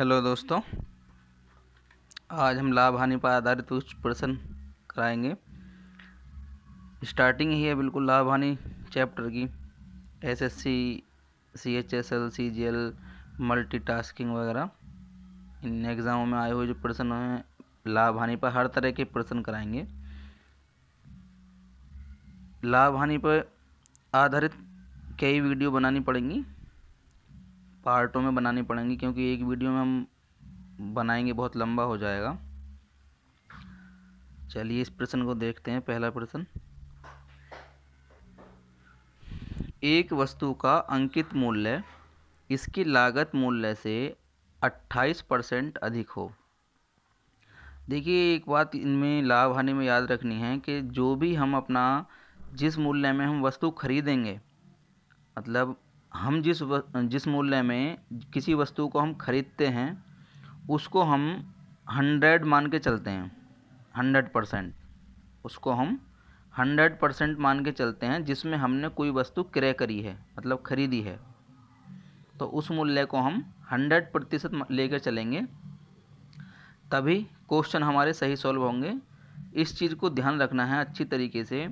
Hello दोस्तों, आज हम लाभ हानि पर आधारित कुछ प्रश्न कराएंगे। स्टार्टिंग ही है बिल्कुल लाभ हानि चैप्टर की। एसएससी, सीएचएसएल, सीजीएल, मल्टीटास्किंग वगैरह इन एग्ज़ामों में आए हुए जो प्रश्न हैं लाभ हानि पर हर तरह के प्रश्न कराएंगे। लाभ हानि पर आधारित कई वीडियो बनानी पड़ेंगी, पार्टों में बनानी पड़ेंगी, क्योंकि एक वीडियो में हम बनाएंगे बहुत लंबा हो जाएगा। चलिए इस प्रश्न को देखते हैं। पहला प्रश्न, एक वस्तु का अंकित मूल्य इसकी लागत मूल्य से 28% अधिक हो। देखिए, एक बात इनमें लाभ हानि में याद रखनी है कि जो भी हम अपना जिस मूल्य में हम वस्तु खरीदेंगे, मतलब हम जिस मूल्य में किसी वस्तु को हम खरीदते हैं उसको हम 100 मान के चलते हैं। 100% उसको हम 100% मान के चलते हैं जिसमें हमने कोई वस्तु क्रय करी है, मतलब खरीदी है। तो उस मूल्य को हम 100% लेकर चलेंगे, तभी क्वेश्चन हमारे सही सॉल्व होंगे। इस चीज़ को ध्यान रखना है अच्छी तरीके से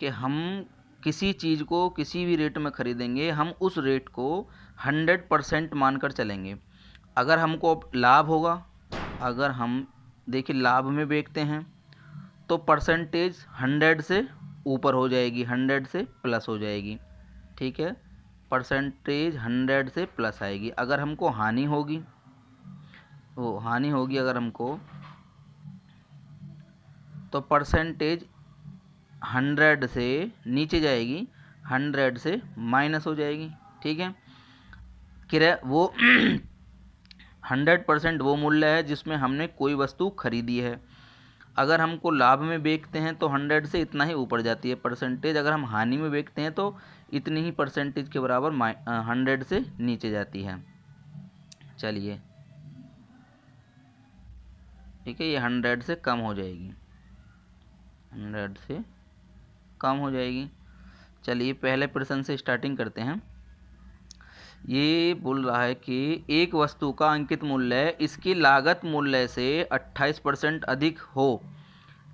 कि हम किसी चीज़ को किसी भी रेट में खरीदेंगे, हम उस रेट को 100% मानकर चलेंगे। अगर हमको लाभ होगा, अगर हम देखिए लाभ में बेचते हैं तो परसेंटेज 100 से ऊपर हो जाएगी, 100 से प्लस हो जाएगी। ठीक है, परसेंटेज 100 से प्लस आएगी। अगर हमको हानि होगी, अगर हमको, तो परसेंटेज 100 से नीचे जाएगी, 100 से माइनस हो जाएगी। ठीक है, किराया वो 100% वो मूल्य है जिसमें हमने कोई वस्तु खरीदी है। अगर हमको लाभ में बेचते हैं तो 100 से इतना ही ऊपर जाती है परसेंटेज। अगर हम हानि में बेचते हैं तो इतनी ही परसेंटेज के बराबर 100 से नीचे जाती है। चलिए ठीक है, ये 100 से कम हो जाएगी, 100 से कम हो जाएगी। चलिए पहले प्रश्न से स्टार्टिंग करते हैं। ये बोल रहा है कि एक वस्तु का अंकित मूल्य इसकी लागत मूल्य से 28% अधिक हो।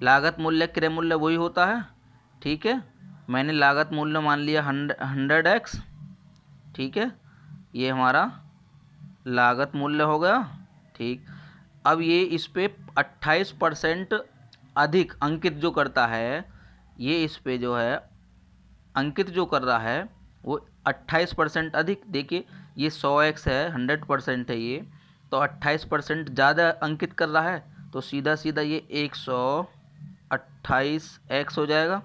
लागत मूल्य क्रय मूल्य वही होता है। ठीक है, मैंने लागत मूल्य मान लिया 100x। ठीक है, ये हमारा लागत मूल्य हो गया। ठीक, अब ये इस पे 28% अधिक अंकित जो करता है, ये इस पे जो है अंकित जो कर रहा है वो 28% अधिक। देखिए ये 100x है, 100% है ये, तो 28% ज़्यादा अंकित कर रहा है, तो सीधा सीधा ये 128x हो जाएगा।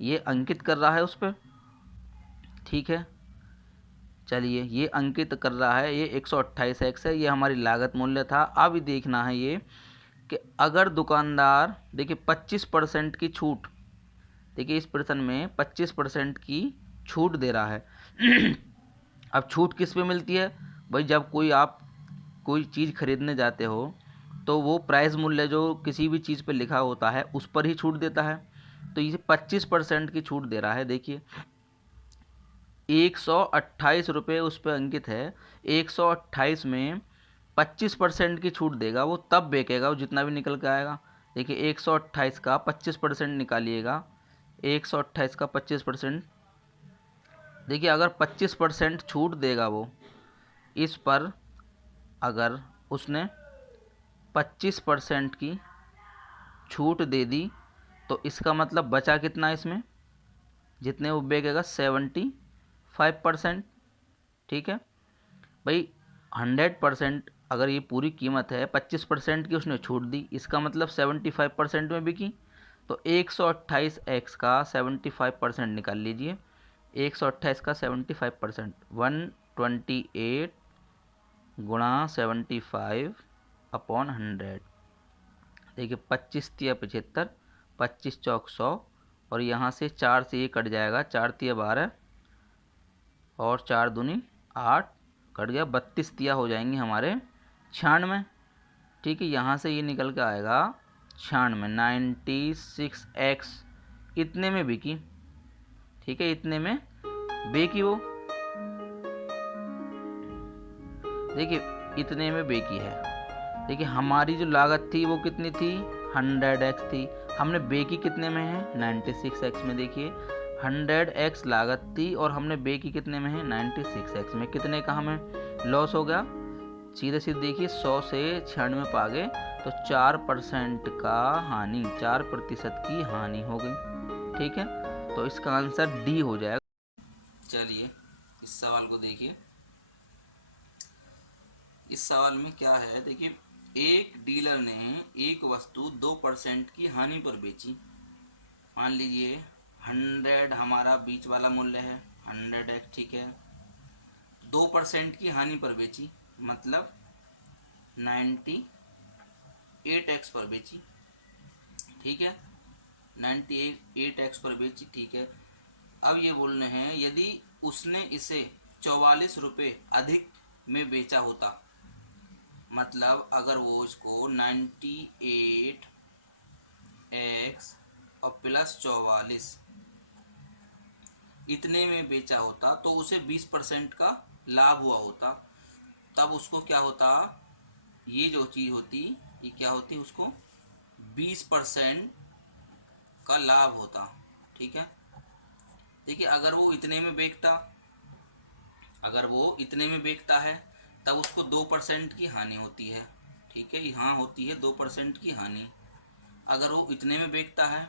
ये अंकित कर रहा है उस पर। ठीक है, चलिए ये अंकित कर रहा है, ये 128x है, ये हमारी लागत मूल्य था। अब देखना है ये कि अगर दुकानदार, देखिए 25% की छूट, देखिए इस प्रश्न में 25% की छूट दे रहा है। अब छूट किस पे मिलती है भाई? जब आप कोई चीज़ खरीदने जाते हो तो वो प्राइस मूल्य जो किसी भी चीज़ पे लिखा होता है उस पर ही छूट देता है। तो ये 25% की छूट दे रहा है। देखिए 128 रुपये उस पर अंकित है, 128 में 25% की छूट देगा, वो तब बेचेगा वो जितना भी निकल के आएगा। देखिए 128 का 25% निकालिएगा, 128 का 25%, देखिए अगर 25% छूट देगा वो इस पर, अगर उसने 25% की छूट दे दी तो इसका मतलब बचा कितना इसमें, जितने वो बेचेगा 75%। ठीक है भाई, 100% अगर ये पूरी कीमत है, 25% की उसने छूट दी, इसका मतलब 75% में बिकी। तो 128x का 75% निकाल लीजिए। 128 का 75%, 128 गुणा 75/100। देखिए 25 तिया 75, 25 चौक 100, और यहाँ से 4 से ये कट जाएगा, 4 तिया 12 और 4 दूनी 8, कट गया, 32 तिया हो जाएंगी हमारे 96। ठीक है, यहाँ से ये निकल के आएगा 96, 96x इतने में बिकी। ठीक है, इतने में बेकी वो। देखिए इतने में बेची है। देखिए हमारी जो लागत थी वो कितनी थी, 100x थी। हमने बेची कितने में है, 96x में। देखिए 100x लागत थी और हमने बेची कितने में है, 96x में। कितने का हमें लॉस हो गया, सीधे सीधे देखिए 100 से 96 पा गए तो 4% का हानि, 4% की हानि हो गई। ठीक है, तो इसका आंसर डी हो जाएगा। चलिए इस सवाल को देखिए। इस सवाल में क्या है, देखिए एक डीलर ने एक वस्तु 2% की हानि पर बेची। मान लीजिए 100 हमारा बीच वाला मूल्य है, 100x, ठीक है। 2% की हानि पर बेची मतलब 98x पर बेची, ठीक है। 98x पर बेची, ठीक है। अब ये बोल रहे हैं यदि उसने इसे 44 रुपये अधिक में बेचा होता, मतलब अगर वो इसको 98x और प्लस 44 इतने में बेचा होता तो उसे 20% का लाभ हुआ होता, तब उसको क्या होता, ये जो चीज़ होती ये क्या होती, उसको 20% का लाभ होता। ठीक है, देखिए अगर वो इतने में बेचता, अगर वो इतने में बेचता है तब उसको 2% की हानि होती है। ठीक है, यहाँ होती है 2% की हानि। अगर वो इतने में बेचता है,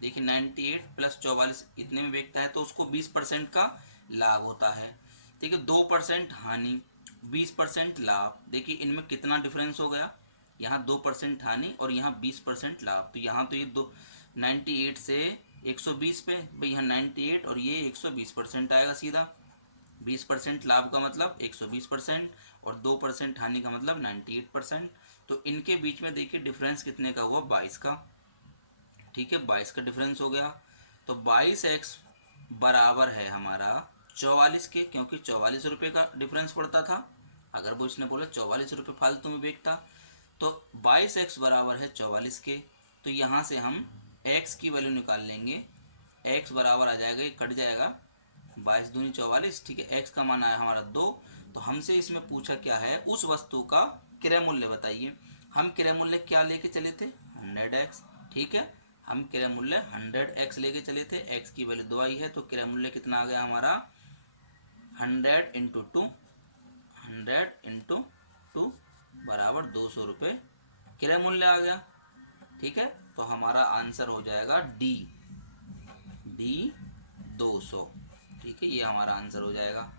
देखिए 98 प्लस 44 इतने में बेचता है तो उसको 20% का लाभ होता है। देखिए 2% हानि, 20% लाभ, देखिए इनमें कितना डिफरेंस हो गया, यहाँ 2% हानि और यहाँ 20% लाभ। तो यहाँ तो ये दो 98 से 120 पे भाई, यहाँ 98 और ये 120% आएगा सीधा। 20% लाभ का मतलब 120% और 2% हानि का मतलब 98%। तो इनके बीच में देखिए डिफरेंस कितने का हुआ, 22 का। ठीक है, 22 का डिफरेंस हो गया। तो 22x बराबर है हमारा 44 के, क्योंकि 44 रुपये का डिफरेंस पड़ता था। अगर वो इसने बोला 44 रुपये फालतू में बेचता तो 22x बराबर है 44 के। तो यहाँ से हम x की वैल्यू निकाल लेंगे। x बराबर आ जाएगा, ये कट जाएगा, 22 दूनी 44। ठीक है, x का मान आया हमारा 2। तो हमसे इसमें पूछा क्या है, उस वस्तु का क्रय मूल्य बताइए। हम क्रय मूल्य क्या लेके चले थे, 100x। ठीक है, हम क्रय मूल्य 100x लेके चले थे, x की वैल्यू 2 आई है तो क्रय मूल्य कितना आ गया हमारा, 100 इंटू 2, 100 इंटू 2 बराबर 200 रुपये क्रय मूल्य आ गया। ठीक है, तो हमारा आंसर हो जाएगा डी, डी 200। ठीक है, ये हमारा आंसर हो जाएगा।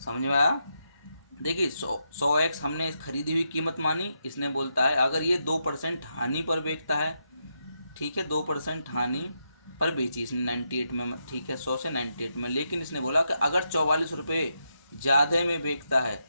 समझ में आया। देखिए 100x हमने खरीदी हुई कीमत मानी, इसने बोलता है अगर ये 2% हानि पर बेचता है। ठीक है, 2% हानि पर बेची इसने 98 में। ठीक है, 100 से 98 में, लेकिन इसने बोला कि अगर 44 रुपये ज़्यादा में बेचता है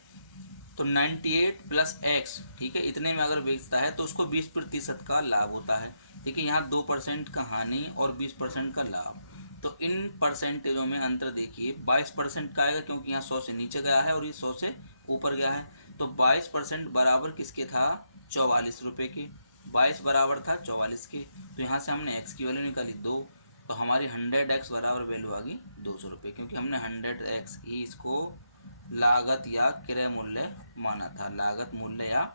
तो 98 प्लस x, ठीक है, इतने में अगर बेचता है तो उसको 20% का लाभ होता है। देखिए यहाँ 2% का हानि और 20% का लाभ, तो इन परसेंटेजों में अंतर देखिए 22% का आएगा, क्योंकि यहाँ 100 से नीचे गया है और ये 100 से ऊपर गया है। तो 22% बराबर किसके था, 44 रुपये के। 22 बराबर था 44 के, तो यहाँ से हमने x की वैल्यू निकाली 2, तो हमारी 100x बराबर वैल्यू आ गई 200 रुपये, क्योंकि हमने 100x ही इसको लागत या क्रय मूल्य माना था, लागत मूल्य या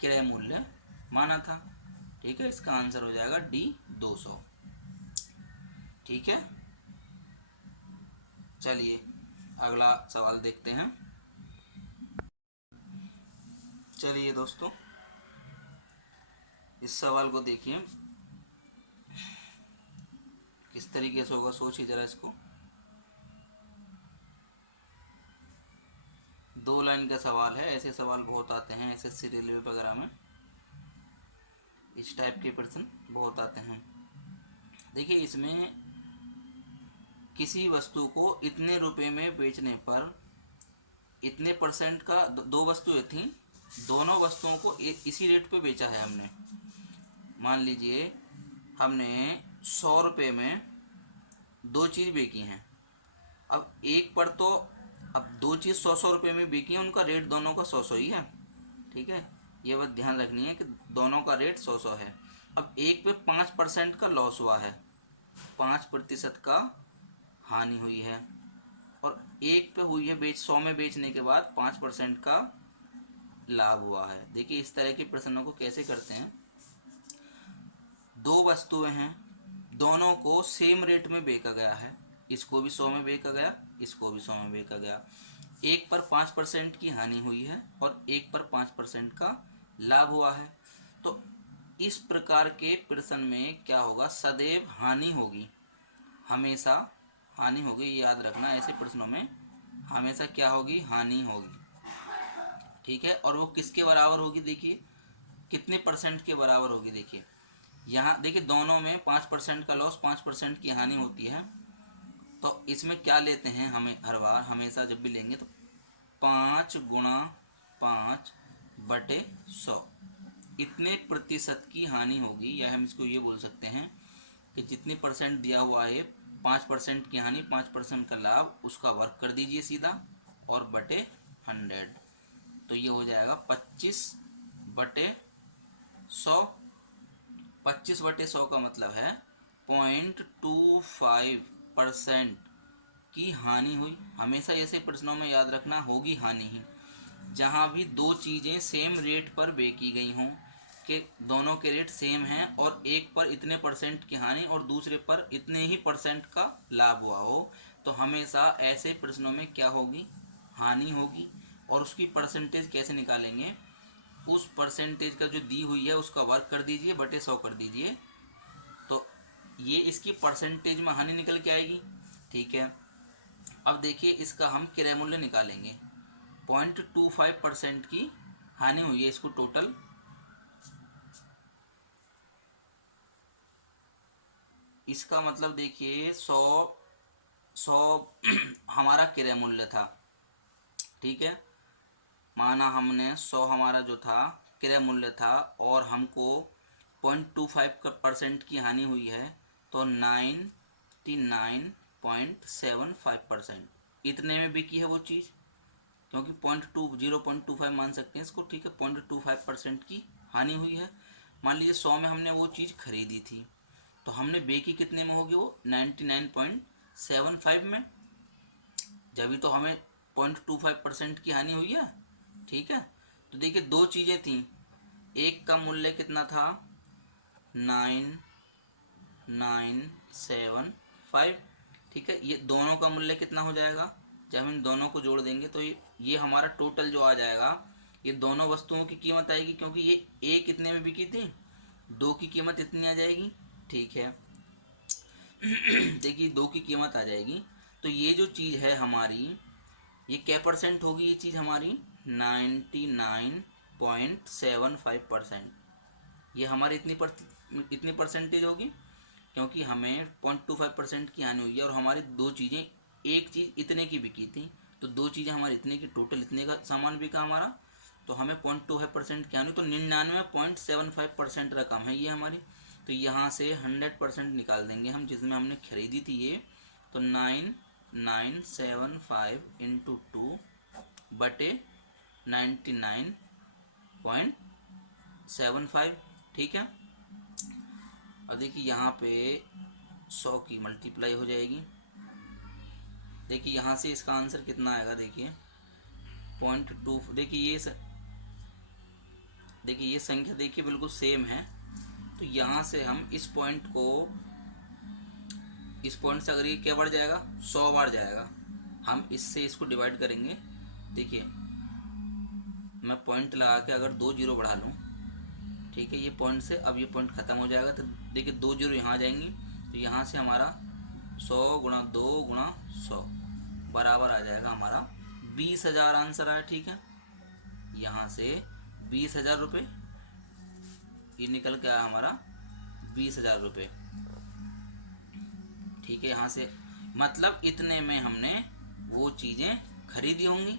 क्रय मूल्य माना था। ठीक है, इसका आंसर हो जाएगा डी 200। ठीक है, चलिए अगला सवाल देखते हैं। चलिए दोस्तों इस सवाल को देखिए किस तरीके से होगा, सोचिए जरा इसको। 2 लाइन का सवाल है, ऐसे सवाल बहुत आते हैं एसएससी रेलवे वगैरह में, इस टाइप के प्रश्न बहुत आते हैं। देखिए इसमें किसी वस्तु को इतने रुपए में बेचने पर इतने परसेंट का, दो वस्तुएं थी, दोनों वस्तुओं को इसी रेट पे बेचा है हमने। मान लीजिए हमने 100 रुपये में दो चीज़ बेची हैं। अब एक पर तो, अब दो चीज़ 100 रुपये में बिकी हैं, उनका रेट दोनों का 100 ही है। ठीक है, ये बात ध्यान रखनी है कि दोनों का रेट 100 है। अब एक पे 5% का लॉस हुआ है, 5% का हानि हुई है, और एक पे हुई है 100 में बेचने के बाद 5% का लाभ हुआ है। देखिए इस तरह के प्रश्नों को कैसे करते हैं। दो वस्तुएं हैं, दोनों को सेम रेट में बेचा गया है, इसको भी 100 में बेचा गया, इसको भी 100 में बेचा गया। एक पर 5% की हानि हुई है और एक पर 5% का लाभ हुआ है। तो इस प्रकार के प्रश्न में क्या होगा, सदैव हानि होगी, हमेशा हानि होगी। ये याद रखना, ऐसे प्रश्नों में हमेशा क्या होगी, हानि होगी। ठीक है, और वो किसके बराबर होगी, देखिए कितने परसेंट के बराबर होगी। देखिए यहाँ देखिए दोनों में 5% का लॉस, 5% की हानि होती है। तो इसमें क्या लेते हैं, हमें हर बार हमेशा जब भी लेंगे तो 5 गुणा 5/100 इतने प्रतिशत की हानि होगी। या हम इसको ये बोल सकते हैं कि जितनी परसेंट दिया हुआ है 5% की हानि 5% का लाभ, उसका वर्क कर दीजिए सीधा और बटे 100। तो ये हो जाएगा 25/100। 25/100 का मतलब है 0.25% की हानि हुई। हमेशा ऐसे प्रश्नों में याद रखना, होगी हानि ही। जहाँ भी दो चीज़ें सेम रेट पर बेची गई हों, कि दोनों के रेट सेम हैं और एक पर इतने परसेंट की हानि और दूसरे पर इतने ही परसेंट का लाभ हुआ हो, तो हमेशा ऐसे प्रश्नों में क्या होगी, हानि होगी। और उसकी परसेंटेज कैसे निकालेंगे, उस परसेंटेज का जो दी हुई है उसका वर्ग कर दीजिए, बटे 100 कर दीजिए, तो ये इसकी परसेंटेज में हानि निकल के आएगी। ठीक है, अब देखिए इसका हम क्रय मूल्य निकालेंगे। 0.25% की हानि हुई है, इसको टोटल इसका मतलब देखिए 100 हमारा क्रय मूल्य था। ठीक है, माना हमने 100 हमारा जो था क्रय मूल्य था और हमको 0.25% की हानि हुई है, तो 99.75% इतने में बिकी है वो चीज़, क्योंकि 0.25 मान सकते हैं इसको। ठीक है, 0.25% की हानि हुई है। मान लीजिए 100 में हमने वो चीज़ खरीदी थी, तो हमने बेची कितने में होगी, वो 99.75 में, जब तो हमें 0.25% की हानि हुई है। ठीक है, तो देखिए दो चीज़ें थी, एक का मूल्य कितना था 9975। ठीक है, ये दोनों का मूल्य कितना हो जाएगा, जब हम इन दोनों को जोड़ देंगे तो ये हमारा टोटल जो आ जाएगा, ये दोनों वस्तुओं की कीमत आएगी, क्योंकि ये एक कितने में बिकी थी, 2 की कीमत इतनी आ जाएगी। ठीक है देखिए 2 की कीमत आ जाएगी, तो ये जो चीज़ है हमारी, ये क्या परसेंट होगी, ये चीज़ हमारी 99.75%। ये हमारी इतनी परसेंटेज होगी, क्योंकि हमें 0.25% की हानि हुई है और हमारी दो चीज़ें, एक चीज़ इतने की बिकी थी, तो दो चीज़ें हमारी इतने की, टोटल इतने का सामान बिका हमारा, तो हमें 0.25% की हानि, तो 99.75% रकम है ये हमारी। तो यहाँ से 100% निकाल देंगे हम, जिसमें हमने खरीदी थी ये, तो 9975 इंटू 2 बटे 99.75। ठीक है, अब देखिए यहाँ पे 100 की मल्टीप्लाई हो जाएगी। देखिए यहाँ से इसका आंसर कितना आएगा, देखिए 0.2। देखिए ये संख्या देखिए बिल्कुल सेम है, तो यहाँ से हम इस पॉइंट से अगर ये क्या बढ़ जाएगा, 100 बढ़ जाएगा, हम इससे इसको डिवाइड करेंगे। देखिए मैं पॉइंट लगा के अगर 2 जीरो बढ़ा लूँ, ठीक है, ये पॉइंट से अब ये पॉइंट ख़त्म हो जाएगा, तो देखिए 2 जीरो यहाँ जाएंगी, तो यहाँ से हमारा 100 गुणा 2 गुणा 100 बराबर आ जाएगा हमारा 20,000 आंसर आया। ठीक है, यहाँ से 20,000 रुपये ये निकल के आया हमारा 20,000 रुपये। ठीक है, यहाँ से मतलब इतने में हमने वो चीज़ें खरीदी होंगी।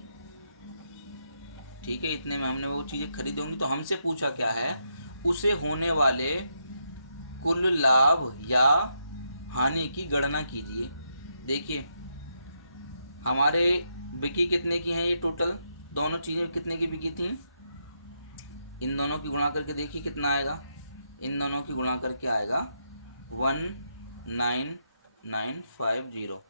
ठीक है, इतने में हमने वो चीज़ें खरीदी होंगी। तो हमसे पूछा क्या है, उसे होने वाले कुल लाभ या हानि की गणना कीजिए। देखिए हमारे बिकी कितने की हैं, ये टोटल दोनों चीज़ें कितने की बिकी थी, इन दोनों की गुणा करके देखिए कितना आएगा, इन दोनों की गुणा करके आएगा 19,950।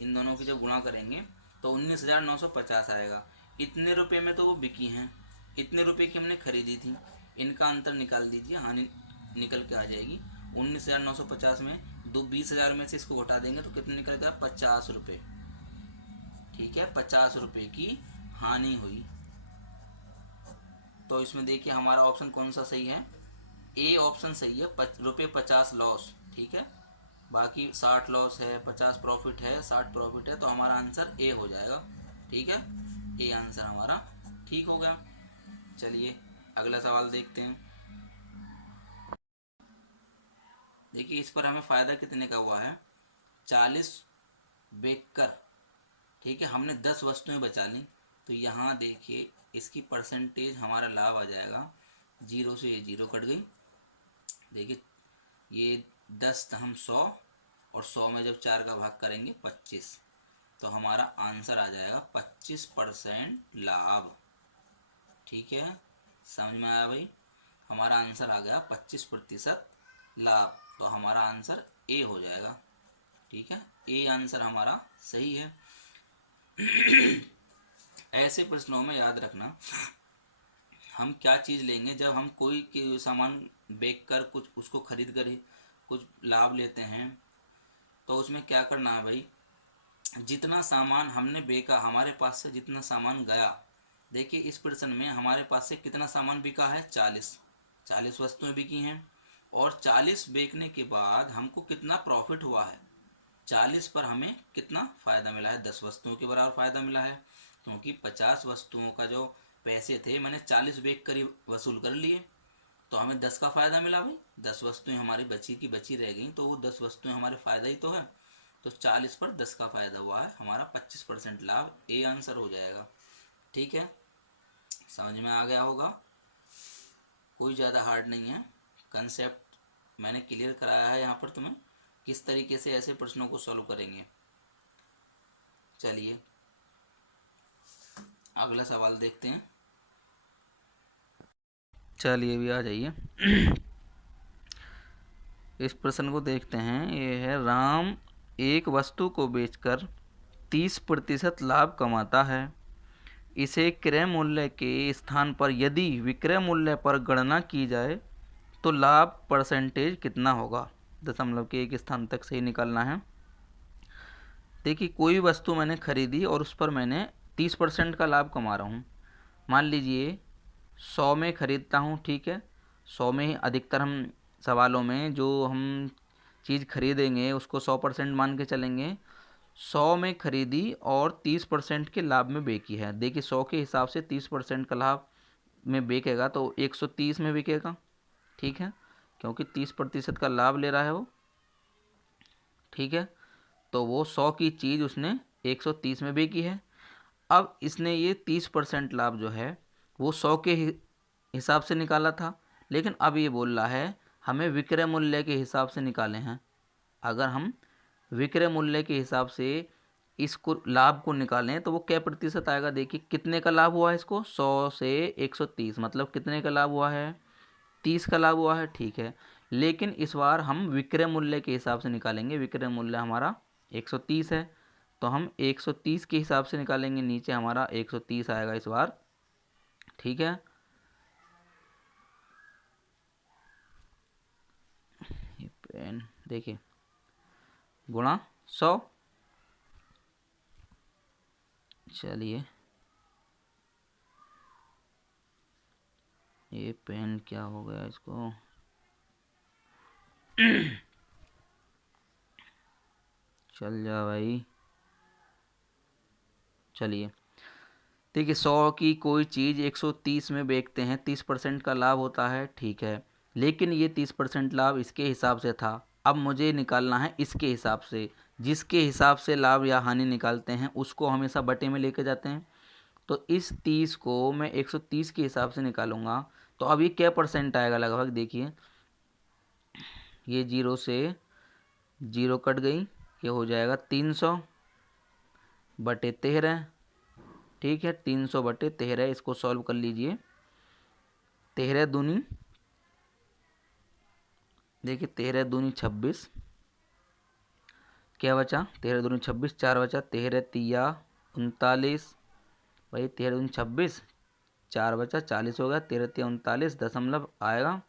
इन दोनों की जब गुणा करेंगे तो 19,950 आएगा। इतने रुपए में तो वो बिकी हैं, इतने रुपए की हमने खरीदी थी, इनका अंतर निकाल दीजिए, हानि निकल के आ जाएगी। 19,950 में 20,000 में से इसको घटा देंगे तो कितने निकलेगा? 50 रुपये। ठीक है, 50 रुपये की हानि हुई। तो इसमें देखिए हमारा ऑप्शन कौन सा सही है? ए ऑप्शन सही है, रुपये 50 लॉस। ठीक है, बाकी 60 लॉस है, 50 प्रॉफिट है, 60 प्रॉफिट है, तो हमारा आंसर ए हो जाएगा। ठीक है, ए आंसर हमारा ठीक हो गया। चलिए अगला सवाल देखते हैं। देखिए इस पर हमें फ़ायदा कितने का हुआ है? 40 बेचकर, ठीक है, हमने 10 वस्तुएं बचा ली। तो यहाँ देखिए इसकी परसेंटेज हमारा लाभ आ जाएगा, 0 से ये 0 कट गई। देखिए ये 10 हम 100, और 100 में जब 4 का भाग करेंगे 25, तो हमारा आंसर आ जाएगा 25% लाभ। ठीक है, समझ में आया भाई? हमारा आंसर आ गया 25% लाभ, तो हमारा आंसर ए हो जाएगा। ठीक है, ए आंसर हमारा सही है। ऐसे प्रश्नों में याद रखना, हम क्या चीज़ लेंगे जब हम कोई सामान बेच कर कुछ उसको खरीद कर ही कुछ लाभ लेते हैं, तो उसमें क्या करना है भाई? जितना सामान हमने बेचा, हमारे पास से जितना सामान गया, देखिए इस प्रश्न में हमारे पास से कितना सामान बिका है? 40 वस्तुएं बिकी हैं, और 40 बेचने के बाद हमको कितना प्रॉफिट हुआ है? 40 पर हमें कितना फ़ायदा मिला है? 10 वस्तुओं के बराबर फ़ायदा मिला है, क्योंकि 50 वस्तुओं का जो पैसे थे मैंने 40 बेच कर ही वसूल कर लिए, तो हमें 10 का फ़ायदा मिला भाई। 10 वस्तुएं हमारी बची की बची रह गई, तो वो 10 वस्तुएं हमारे फ़ायदा ही तो है। तो 40 पर 10 का फ़ायदा हुआ है, हमारा 25% लाभ, ए आंसर हो जाएगा। ठीक है, समझ में आ गया होगा? कोई ज़्यादा हार्ड नहीं है, कंसेप्ट मैंने क्लियर कराया है यहाँ पर तुम्हें किस तरीके से ऐसे प्रश्नों को सॉल्व करेंगे। चलिए अगला सवाल देखते हैं। चलिए भी आ जाइए। इस प्रश्न को देखते हैं। ये है, राम एक वस्तु को बेचकर 30% लाभ कमाता है। इसे क्रय मूल्य के स्थान पर यदि विक्रय मूल्य पर गणना की जाए तो लाभ परसेंटेज कितना होगा? दशमलव के एक स्थान तक सही निकालना है। देखिए कोई वस्तु मैंने खरीदी और उस पर मैंने 30% का लाभ कमा रहा हूँ। मान लीजिए 100 में खरीदता हूँ, ठीक है, 100 में ही अधिकतर हम सवालों में जो हम चीज़ खरीदेंगे उसको 100% मान के चलेंगे। 100 में खरीदी और 30% के लाभ में बेची है। देखिए 100 के हिसाब से 30% का लाभ में बेचेगा तो 130 में बिकेगा। ठीक है, क्योंकि 30% का लाभ ले रहा है वो। ठीक है, तो वो 100 की चीज़ उसने 130 में बेची है। अब इसने ये 30% लाभ जो है वो 100 के हिसाब से निकाला था, लेकिन अब ये बोल रहा है हमें विक्रय मूल्य के हिसाब से निकाले हैं। अगर हम विक्रय मूल्य के हिसाब से इसको लाभ को निकालें तो वो क्या प्रतिशत आएगा? देखिए कितने का लाभ हुआ है इसको? 100 से 130, मतलब कितने का लाभ हुआ है? 30 का लाभ हुआ है। ठीक है, लेकिन इस बार हम विक्रय मूल्य के हिसाब से निकालेंगे। विक्रय मूल्य हमारा 130 है, तो हम 130 के हिसाब से निकालेंगे। नीचे हमारा 130 आएगा इस बार। ठीक है, ये पेन देखिए, गुणा 100। चलिए ये पेन क्या हो गया इसको? चल जा भाई। चलिए देखिए 100 की कोई चीज़ 130 में बेचते हैं, 30% का लाभ होता है। ठीक है, लेकिन ये 30% लाभ इसके हिसाब से था। अब मुझे निकालना है इसके हिसाब से। जिसके हिसाब से लाभ या हानि निकालते हैं उसको हमेशा बटे में लेके जाते हैं। तो इस 30 को मैं 130 के हिसाब से निकालूंगा, तो अब ये क्या परसेंट आएगा लगभग? देखिए ये 0 से 0 कट गई, ये हो जाएगा 300 बटे 13। ठीक है, 300 बटे 13, इसको सॉल्व कर लीजिए। 13 दूनी, देखिए 13 दूनी 26, क्या बचा? 13 दूनी 26, 4 बचा, 13 तिया 39। भाई 13 दूनी 26, 4 बचा, 40 हो गया, 13 39 दशमलव आएगा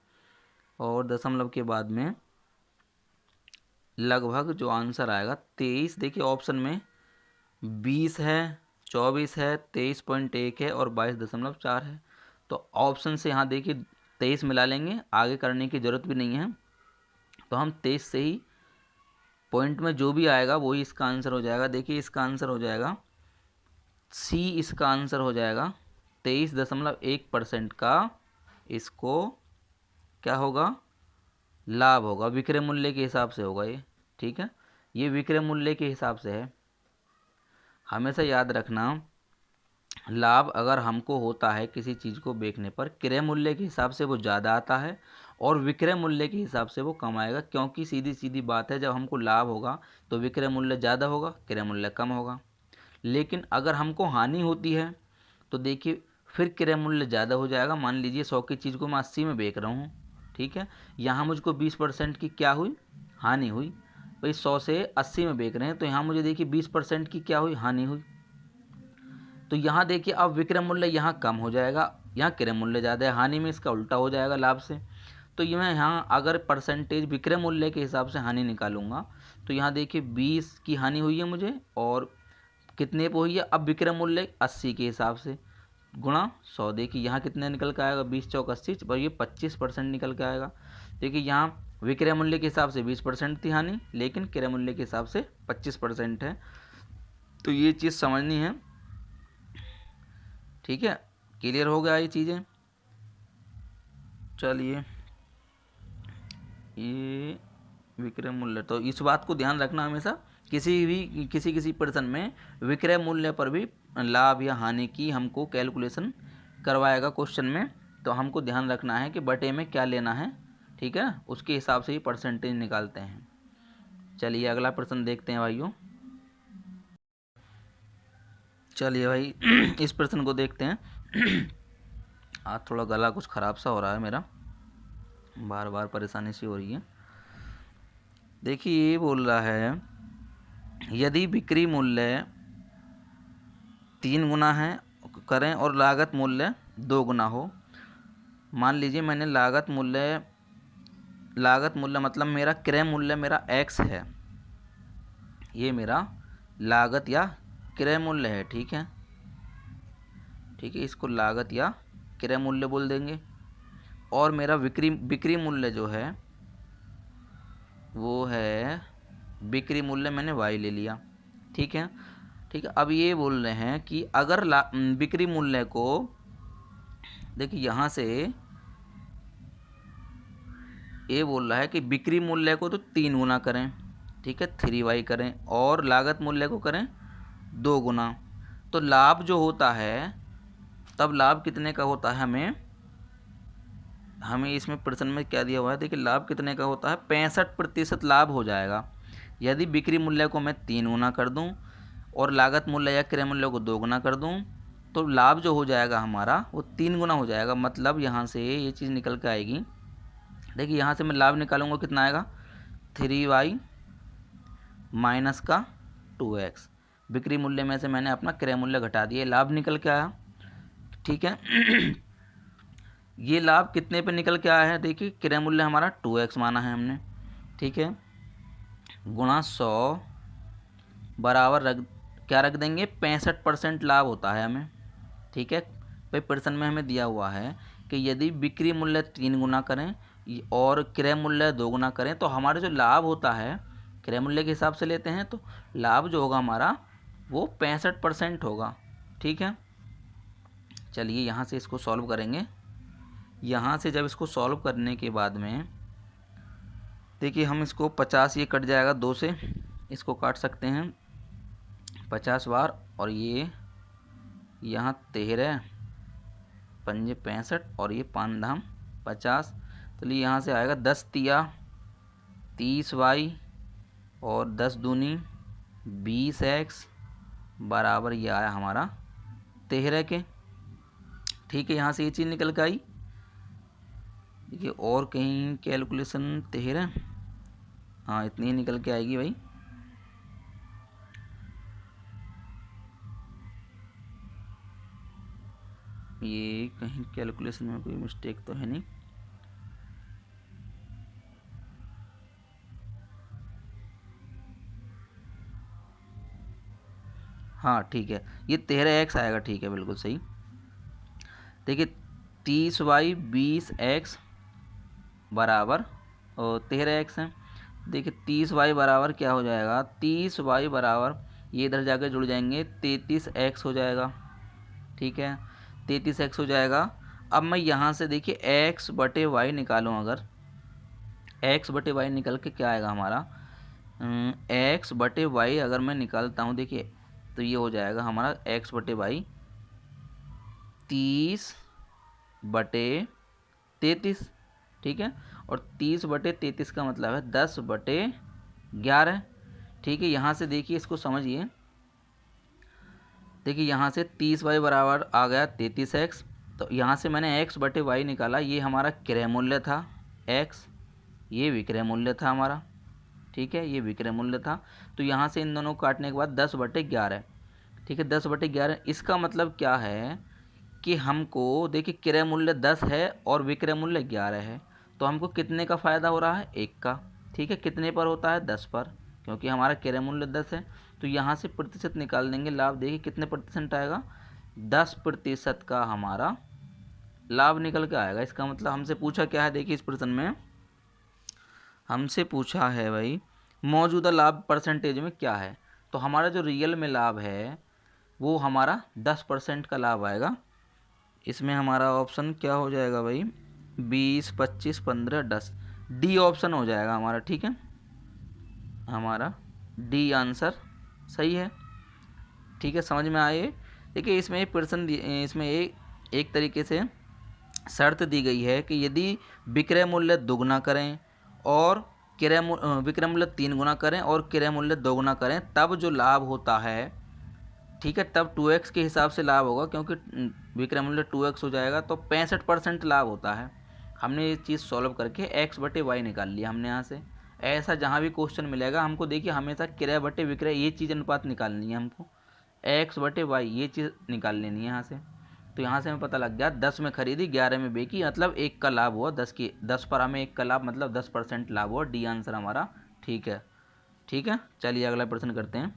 और दशमलव के बाद में लगभग जो आंसर आएगा 23। देखिए ऑप्शन में 20 है, 24 है, 23.1 है और 22.4 है। तो ऑप्शन से यहाँ देखिए 23 मिला लेंगे, आगे करने की ज़रूरत भी नहीं है। तो हम 23 से ही पॉइंट में जो भी आएगा वही इसका आंसर हो जाएगा। देखिए इसका आंसर हो जाएगा सी, इसका आंसर हो जाएगा 23.1% का इसको क्या होगा, लाभ होगा। विक्रय मूल्य के हिसाब से होगा ये, ठीक है, ये विक्रय मूल्य के हिसाब से है। हमेशा याद रखना, लाभ अगर हमको होता है किसी चीज़ को बेचने पर, क्रय मूल्य के हिसाब से वो ज़्यादा आता है और विक्रय मूल्य के हिसाब से वो कम आएगा, क्योंकि सीधी सीधी बात है, जब हमको लाभ होगा तो विक्रय मूल्य ज़्यादा होगा, क्रय मूल्य कम होगा। लेकिन अगर हमको हानि होती है तो देखिए फिर क्रय मूल्य ज़्यादा हो जाएगा। मान लीजिए 100 की चीज़ को मैं 80 में बेच रहा हूँ, ठीक है, यहाँ मुझको 20% की क्या हुई, हानि हुई। भाई 100 से 80 में बेच रहे हैं तो यहाँ मुझे देखिए 20% की क्या हुई, हानि हुई। तो यहाँ देखिए अब विक्रय मूल्य यहाँ कम हो जाएगा, यहाँ क्रय मूल्य ज़्यादा है, हानि में इसका उल्टा हो जाएगा लाभ से। तो ये मैं यहाँ अगर परसेंटेज विक्रय मूल्य के हिसाब से हानि निकालूंगा तो यहाँ देखिए 20 की हानि हुई है मुझे और कितने पे हुई है, अब विक्रय मूल्य 80 के हिसाब से गुणा 100। देखिए यहाँ कितने निकल के आएगा, 20 चौक 80 और ये 25% निकल के आएगा। देखिए यहाँ विक्रय मूल्य के हिसाब से 20% थी हानि, लेकिन क्रय मूल्य के हिसाब से 25% है। तो ये चीज़ समझनी है, ठीक है, क्लियर हो गया ये चीज़ें। चलिए ये विक्रय मूल्य, तो इस बात को ध्यान रखना हमेशा, किसी पर्सन में विक्रय मूल्य पर भी लाभ या हानि की हमको कैलकुलेशन करवाएगा क्वेश्चन में, तो हमको ध्यान रखना है कि बटे में क्या लेना है, ठीक है, उसके हिसाब से ही परसेंटेज निकालते हैं। चलिए अगला प्रश्न देखते हैं भाइयों। चलिए भाई इस प्रश्न को देखते हैं। आज थोड़ा गला कुछ ख़राब सा हो रहा है मेरा, बार बार परेशानी सी हो रही है। देखिए ये बोल रहा है, यदि बिक्री मूल्य 3 गुना है करें और लागत मूल्य 2 गुना हो। मान लीजिए मैंने लागत मूल्य मतलब मेरा क्रय मूल्य मेरा x है, ये मेरा लागत या क्रय मूल्य है, ठीक है, ठीक है, इसको लागत या क्रय मूल्य बोल देंगे। और मेरा बिक्री मूल्य जो है वो है बिक्री मूल्य, मैंने y ले लिया, ठीक है, ठीक है। अब ये बोल रहे हैं कि अगर बिक्री मूल्य को, देखिए यहाँ से ये बोल रहा है कि बिक्री मूल्य को तो 3 गुना करें, ठीक है, 3y करें और लागत मूल्य को करें 2 गुना। तो लाभ जो होता है, तब लाभ कितने का होता है, हमें इसमें प्रश्न में क्या दिया हुआ है, देखिए लाभ कितने का होता है, 65% लाभ हो जाएगा यदि बिक्री मूल्य को मैं 3 गुना कर दूं और लागत मूल्य या क्रय मूल्य को 2 गुना कर दूं, तो लाभ जो हो जाएगा हमारा वो 3 गुना हो जाएगा। मतलब यहाँ से ये चीज़ निकल के आएगी, देखिए यहाँ से मैं लाभ निकालूंगा, कितना आएगा, 3y माइनस का 2x। बिक्री मूल्य में से मैंने अपना क्रय मूल्य घटा दिया, लाभ निकल के आया, ठीक है। ये लाभ कितने पे निकल के आया है, देखिए क्रय मूल्य हमारा 2x माना है हमने, ठीक है, गुणा 100 बराबर क्या रख देंगे, 65% लाभ होता है हमें, ठीक है। भाई प्रश्न में हमें दिया हुआ है कि यदि बिक्री मूल्य 3 गुना करें और क्रय मूल्य 2 गुना करें तो हमारा जो लाभ होता है, क्रय मूल्य के हिसाब से लेते हैं तो लाभ जो होगा हमारा वो 65% होगा, ठीक है। चलिए यहाँ से इसको सॉल्व करेंगे। यहाँ से जब इसको सॉल्व करने के बाद में देखिए हम इसको 50, ये कट जाएगा 2 से, इसको काट सकते हैं 50 बार, और ये यहाँ 13 पंजे 65 और ये 5 धाम 50, तो लिए यहाँ से आएगा 10 तिया 30y और 10 दूनी 20x बराबर ये आया हमारा 13 के, ठीक है। यहाँ से ये चीज़ निकल के आई, देखिए और कहीं कैलकुलेशन 13, हाँ इतनी ही निकल के आएगी भाई। ये कहीं कैलकुलेशन में कोई मिस्टेक तो है नहीं। हाँ ठीक है, ये 13x आएगा, ठीक है बिल्कुल सही। देखिए 30y 20x बराबर और 13x है। देखिए 30y बराबर क्या हो जाएगा, 30y बराबर ये इधर जाकर जुड़ जाएंगे, 33x हो जाएगा, ठीक है 33x हो जाएगा। अब मैं यहाँ से देखिए x बटे वाई निकालूँ, अगर x बटे वाई निकल के क्या आएगा हमारा, x बटे वाई अगर मैं निकालता हूँ देखिए तो ये हो जाएगा हमारा x बटे वाई 30 बटे 33, ठीक है। और 30 बटे 33 का मतलब है 10 बटे 11, ठीक है। यहाँ से देखिए इसको समझिए, देखिए यहाँ से 30y बराबर आ गया 33x, तो यहाँ से मैंने x बटे वाई निकाला, ये हमारा क्रय मूल्य था x, ये विक्रय मूल्य था हमारा, ठीक है ये विक्रय मूल्य था। तो यहाँ से इन दोनों को काटने के बाद 10 बटे 11, ठीक है 10 बटे 11। इसका मतलब क्या है कि हमको देखिए क्रय मूल्य 10 है और विक्रय मूल्य 11 है, तो हमको कितने का फ़ायदा हो रहा है, 1 का, ठीक है। कितने पर होता है, 10 पर, क्योंकि हमारा क्रय मूल्य 10 है। तो यहाँ से प्रतिशत निकाल देंगे लाभ, देखिए कितने प्रतिशत आएगा, 10% का हमारा लाभ निकल के आएगा। इसका मतलब हमसे पूछा क्या है, देखिए इस प्रश्न में हमसे पूछा है भाई मौजूदा लाभ परसेंटेज में क्या है, तो हमारा जो रियल में लाभ है वो हमारा 10% का लाभ आएगा। इसमें हमारा ऑप्शन क्या हो जाएगा भाई, 20 25 15 10, डी ऑप्शन हो जाएगा हमारा, ठीक है हमारा डी आंसर सही है, ठीक है समझ में आए। देखिए इसमें एक प्रश्न इसमें एक तरीके से शर्त दी गई है कि यदि विक्रय मूल्य दोगुना करें और विक्रय मूल्य 3 गुना करें और क्रय मूल्य 2 गुना करें, तब जो लाभ होता है, ठीक है तब 2x के हिसाब से लाभ होगा, क्योंकि विक्रय मूल्य 2x हो जाएगा तो 65% लाभ होता है। हमने ये चीज़ सॉल्व करके x बटे वाई निकाल लिया हमने यहाँ से। ऐसा जहाँ भी क्वेश्चन मिलेगा हमको देखिए हमेशा क्रय बटे विक्रय ये चीज़ अनुपात निकालनी है हमको, x बटे वाई ये चीज़ निकाल लेनी है यहाँ से। तो यहाँ से हमें पता लग गया 10 में खरीदी 11 में बेची, मतलब 1 का लाभ हुआ, 10 पर हमें 1 का लाभ मतलब 10% लाभ हुआ, डी आंसर हमारा ठीक है। ठीक है चलिए अगला प्रश्न करते हैं।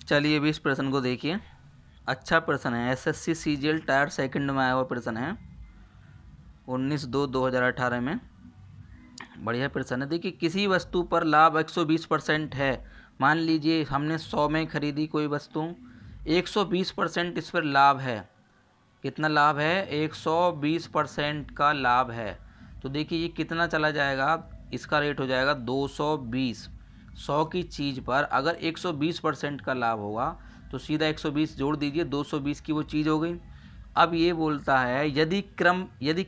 चलिए अभी इस प्रश्न को देखिए, अच्छा प्रश्न है, एसएससी सीजीएल टायर सेकंड में आया हुआ प्रश्न है 19/2/2018 में, बढ़िया प्रश्न है। देखिए किसी वस्तु पर लाभ 120% है, मान लीजिए हमने 100 में खरीदी कोई वस्तु, 120% इस पर लाभ है, कितना लाभ है, 120% का लाभ है। तो देखिए ये कितना चला जाएगा, इसका रेट हो जाएगा 220। 100 की चीज़ पर अगर 120% का लाभ होगा तो सीधा 120 जोड़ दीजिए, 220 की वो चीज़ हो गई। अब ये बोलता है यदि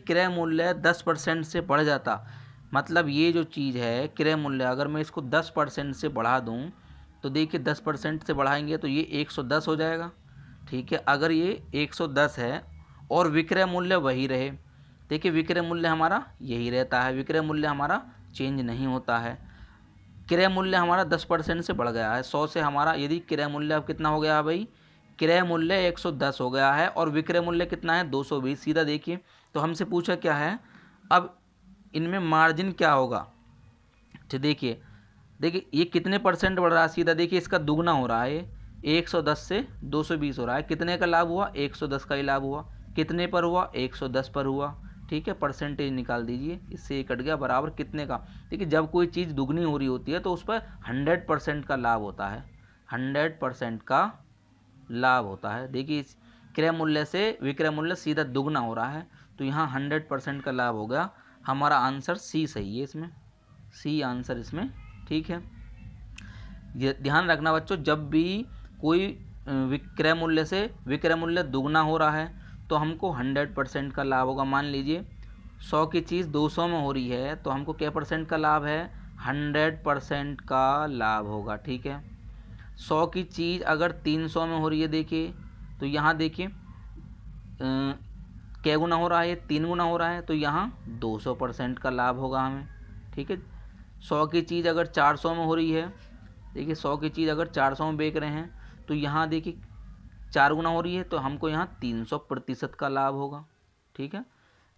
क्रय मूल्य 10% से बढ़ जाता, मतलब ये जो चीज़ है क्रय मूल्य अगर मैं इसको 10% से बढ़ा दूँ तो देखिए 10% से बढ़ाएंगे तो ये 110 हो जाएगा, ठीक है। अगर ये 110 है और विक्रय मूल्य वही रहे, देखिए विक्रय मूल्य हमारा यही रहता है, विक्रय मूल्य हमारा चेंज नहीं होता है। क्रय मूल्य हमारा 10% से बढ़ गया है, 100 से हमारा यदि क्रय मूल्य अब कितना हो गया भाई, क्रय मूल्य 110 हो गया है और विक्रय मूल्य कितना है 220, सीधा देखिए। तो हमसे पूछा क्या है, अब इनमें मार्जिन क्या होगा, तो देखिए ये कितने परसेंट बढ़ रहा है, सीधा देखिए इसका दुगना हो रहा है, 110 से 220 हो रहा है, कितने का लाभ हुआ, 110 का ही लाभ हुआ, कितने पर हुआ, 110 पर हुआ, ठीक है। परसेंटेज निकाल दीजिए, इससे ये कट गया, बराबर कितने का। देखिए जब कोई चीज़ दुगनी हो रही होती है तो उस पर 100% का लाभ होता है, 100% का लाभ होता है। देखिए इस क्रय मूल्य से विक्रय मूल्य सीधा दुगना हो रहा है, तो यहाँ 100% का लाभ हो गया, हमारा आंसर सी सही है इसमें, सी आंसर इसमें ठीक है। ये ध्यान रखना बच्चों, जब भी कोई विक्रय मूल्य से विक्रय मूल्य दुगना हो रहा है तो हमको 100% का लाभ होगा। मान लीजिए 100 की चीज़ 200 में हो रही है तो हमको क्या परसेंट का लाभ है, 100% का लाभ होगा, ठीक है। 100 की चीज़ अगर 300 में हो रही है, देखिए तो यहाँ देखिए क्या गुना हो रहा है, 3 गुना हो रहा है, तो यहाँ 200% का लाभ होगा हमें, ठीक है। 100 की चीज़ अगर 400 में हो रही है, देखिए 100 की चीज़ अगर 400 में बेच रहे हैं तो यहाँ देखिए 4 गुना हो रही है तो हमको यहाँ 300% का लाभ होगा। ठीक है,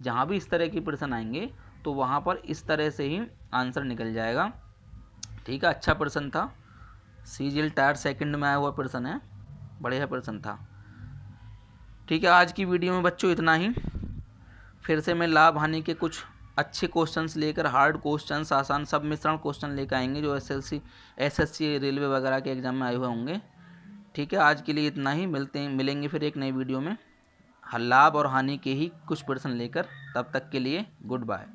जहाँ भी इस तरह की प्रश्न आएंगे तो वहाँ पर इस तरह से ही आंसर निकल जाएगा। ठीक है, अच्छा प्रश्न था, सीजीएल टायर सेकंड में आया हुआ प्रश्न है, बढ़िया प्रश्न था। ठीक है, आज की वीडियो में बच्चों इतना ही। फिर से मैं लाभ हानि के कुछ अच्छे क्वेश्चंस लेकर, हार्ड क्वेश्चंस, आसान सब मिश्रण क्वेश्चन लेकर आएंगे जो एसएससी रेलवे वगैरह के एग्जाम में आए हुए होंगे। ठीक है, आज के लिए इतना ही, मिलेंगे फिर एक नई वीडियो में लाभ और हानि के ही कुछ प्रश्न लेकर। तब तक के लिए गुड बाय।